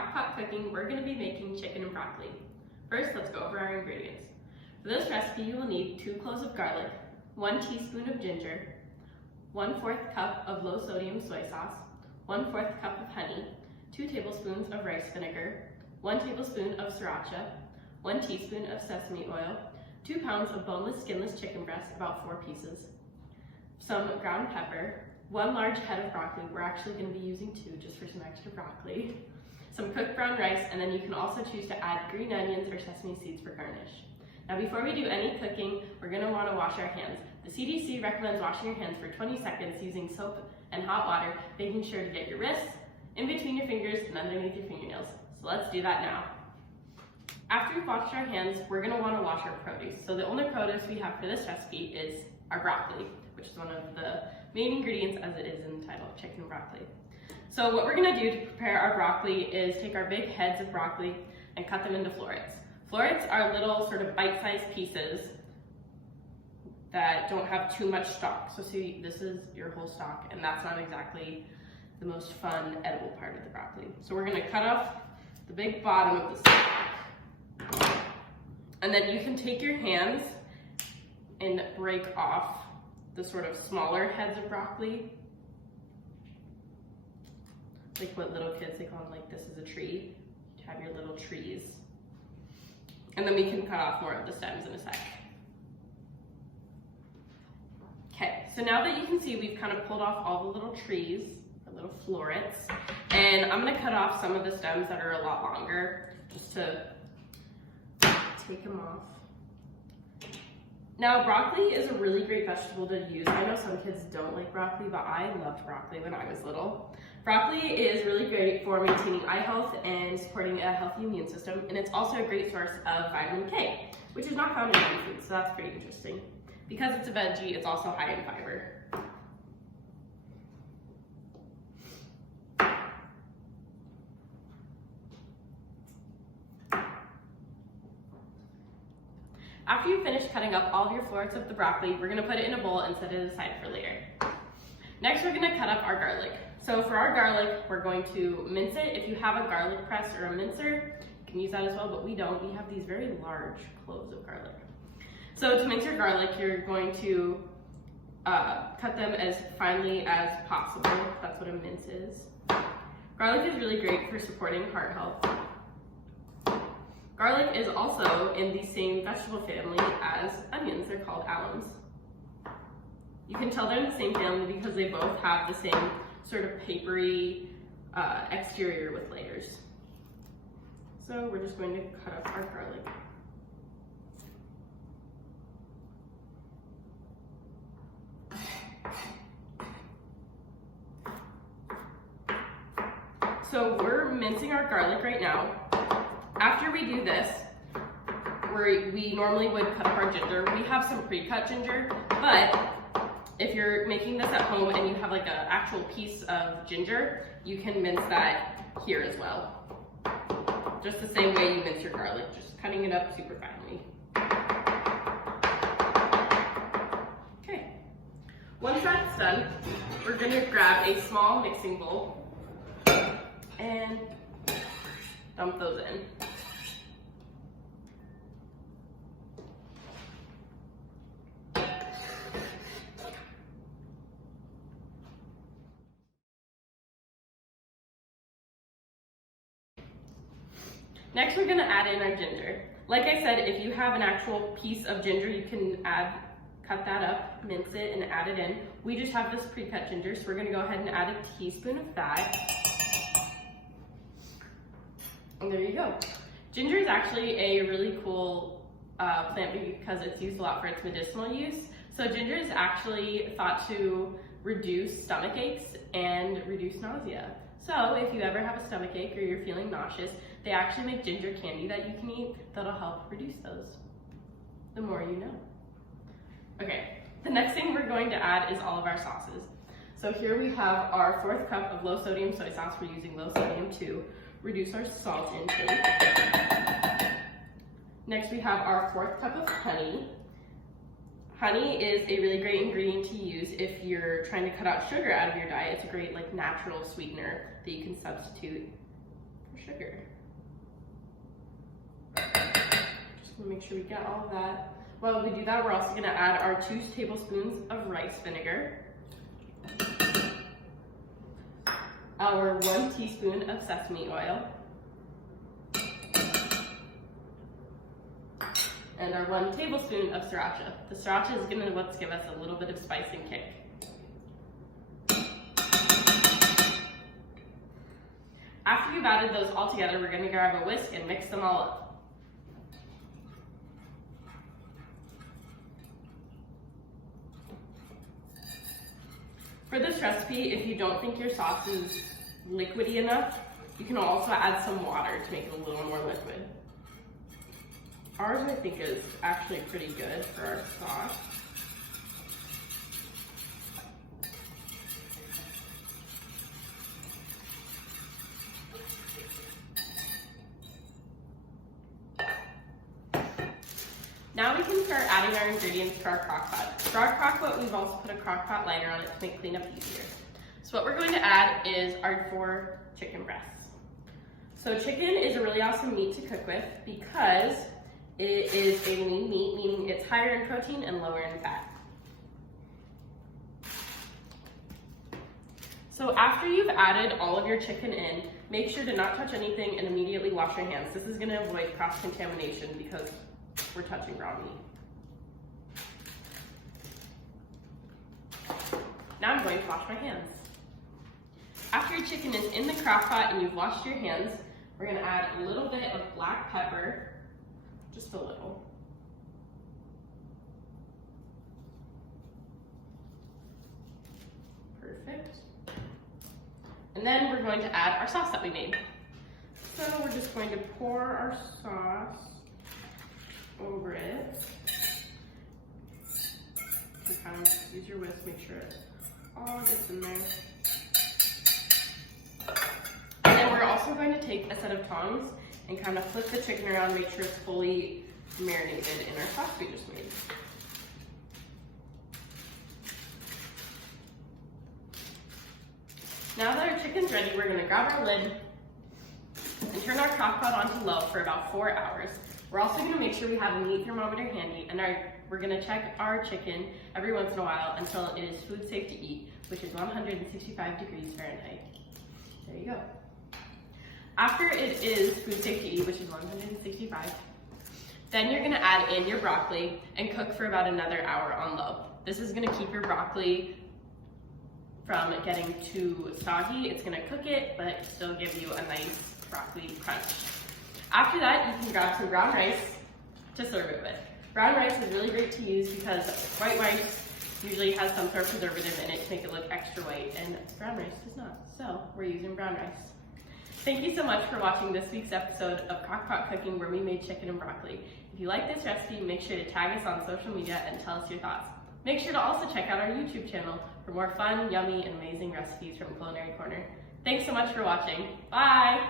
crock pot cooking, we're going to be making chicken and broccoli. First, let's go over our ingredients. For this recipe, you will need 2 cloves of garlic, 1 teaspoon of ginger, 1/4 cup of low sodium soy sauce, 1/4 cup of honey, 2 tablespoons of rice vinegar, 1 tablespoon of sriracha, 1 teaspoon of sesame oil, 2 pounds of boneless, skinless chicken breast, about 4 pieces, some ground pepper, 1 large head of broccoli. We're actually going to be using 2 just for some extra broccoli, some cooked brown rice, and then you can also choose to add green onions or sesame seeds for garnish. Now before we do any cooking, we're going to want to wash our hands. The CDC recommends washing your hands for 20 seconds using soap and hot water, making sure to get your wrists, in between your fingers, and underneath your fingernails. So let's do that now. After we've washed our hands, we're going to want to wash our produce. So the only produce we have for this recipe is our broccoli, which is one of the main ingredients as it is in the title, chicken broccoli. So what we're going to do to prepare our broccoli is take our big heads of broccoli and cut them into florets. Florets are little sort of bite-sized pieces that don't have too much stalk. So see, this is your whole stalk, and that's not exactly the most fun edible part of the broccoli. So we're going to cut off the big bottom of the stalk. And then you can take your hands and break off the sort of smaller heads of broccoli. Like what little kids, they call them, like, this is a tree. You have your little trees. And then we can cut off more of the stems in a sec. Okay, so now that you can see, we've kind of pulled off all the little trees, the little florets, and I'm gonna cut off some of the stems that are a lot longer, just to take them off. Now, broccoli is a really great vegetable to use. I know some kids don't like broccoli, but I loved broccoli when I was little. Broccoli is really great for maintaining eye health and supporting a healthy immune system, and it's also a great source of vitamin K, which is not found in many foods, so that's pretty interesting. Because it's a veggie, it's also high in fiber. After you finish cutting up all of your florets of the broccoli, we're gonna put it in a bowl and set it aside for later. Next, we're gonna cut up our garlic. So for our garlic, we're going to mince it. If you have a garlic press or a mincer, you can use that as well, but we don't. We have these very large cloves of garlic. So to mince your garlic, you're going to cut them as finely as possible. That's what a mince is. Garlic is really great for supporting heart health. Garlic is also in the same vegetable family as onions. They're called alums. You can tell they're in the same family because they both have the same sort of papery exterior with layers. So we're just going to cut up our garlic. So we're mincing our garlic right now. After we do this, we normally would cut up our ginger. We have some pre-cut ginger, but if you're making this at home and you have like an actual piece of ginger, you can mince that here as well. Just the same way you mince your garlic, just cutting it up super finely. Okay, once that's done, we're gonna grab a small mixing bowl and dump those in. Next, we're gonna add in our ginger. Like I said, if you have an actual piece of ginger, you can cut that up, mince it, and add it in. We just have this pre-cut ginger, so we're gonna go ahead and add a teaspoon of that. And there you go. Ginger is actually a really cool plant because it's used a lot for its medicinal use. So ginger is actually thought to reduce stomach aches and reduce nausea. So if you ever have a stomach ache or you're feeling nauseous, they actually make ginger candy that you can eat that'll help reduce those. The more you know. Okay, the next thing we're going to add is all of our sauces. So here we have our 4th cup of low sodium soy sauce. We're using low sodium to reduce our salt intake. Next we have our 4th cup of honey. Honey is a really great ingredient to use if you're trying to cut out sugar out of your diet. It's a great natural sweetener that you can substitute for sugar. Just gonna make sure we get all of that. While we do that, we're also gonna add our 2 tablespoons of rice vinegar, our 1 teaspoon of sesame oil, and our 1 tablespoon of sriracha. The sriracha is gonna give us a little bit of spice and kick. After you've added those all together, we're gonna grab a whisk and mix them all up. For this recipe, if you don't think your sauce is liquidy enough, you can also add some water to make it a little more liquid. Ours, I think, is actually pretty good for our sauce. Now we can start adding our ingredients to our crock pot. For our crock pot, we've also put a crock pot liner on it to make cleanup easier. So what we're going to add is our 4 chicken breasts. So chicken is a really awesome meat to cook with because it is a lean meat, meaning it's higher in protein and lower in fat. So after you've added all of your chicken in, make sure to not touch anything and immediately wash your hands. This is going to avoid cross-contamination because we're touching raw meat. Now I'm going to wash my hands. After your chicken is in the crock pot and you've washed your hands, we're going to add a little bit of black pepper, just a little. Perfect. And then we're going to add our sauce that we made. So we're just going to pour our sauce over it. You kind of use your whisk, make sure it all gets in there. And then we're also going to take a set of tongs and kind of flip the chicken around, make sure it's fully marinated in our sauce we just made. Now that our chicken's ready, we're going to grab our lid and turn our crock pot on to low for about 4 hours. We're also going to make sure we have a meat thermometer handy, and we're going to check our chicken every once in a while until it is food safe to eat, which is 165 degrees Fahrenheit. There you go. After it is food safe to eat, which is 165, then you're going to add in your broccoli and cook for about another hour on low. This is going to keep your broccoli from getting too soggy. It's going to cook it, but still give you a nice broccoli crunch. After that, you can grab some brown rice to serve it with. Brown rice is really great to use because white rice usually has some sort of preservative in it to make it look extra white, and brown rice does not. So we're using brown rice. Thank you so much for watching this week's episode of Crock-Pot Cooking, where we made chicken and broccoli. If you like this recipe, make sure to tag us on social media and tell us your thoughts. Make sure to also check out our YouTube channel for more fun, yummy, and amazing recipes from Culinary Corner. Thanks so much for watching. Bye!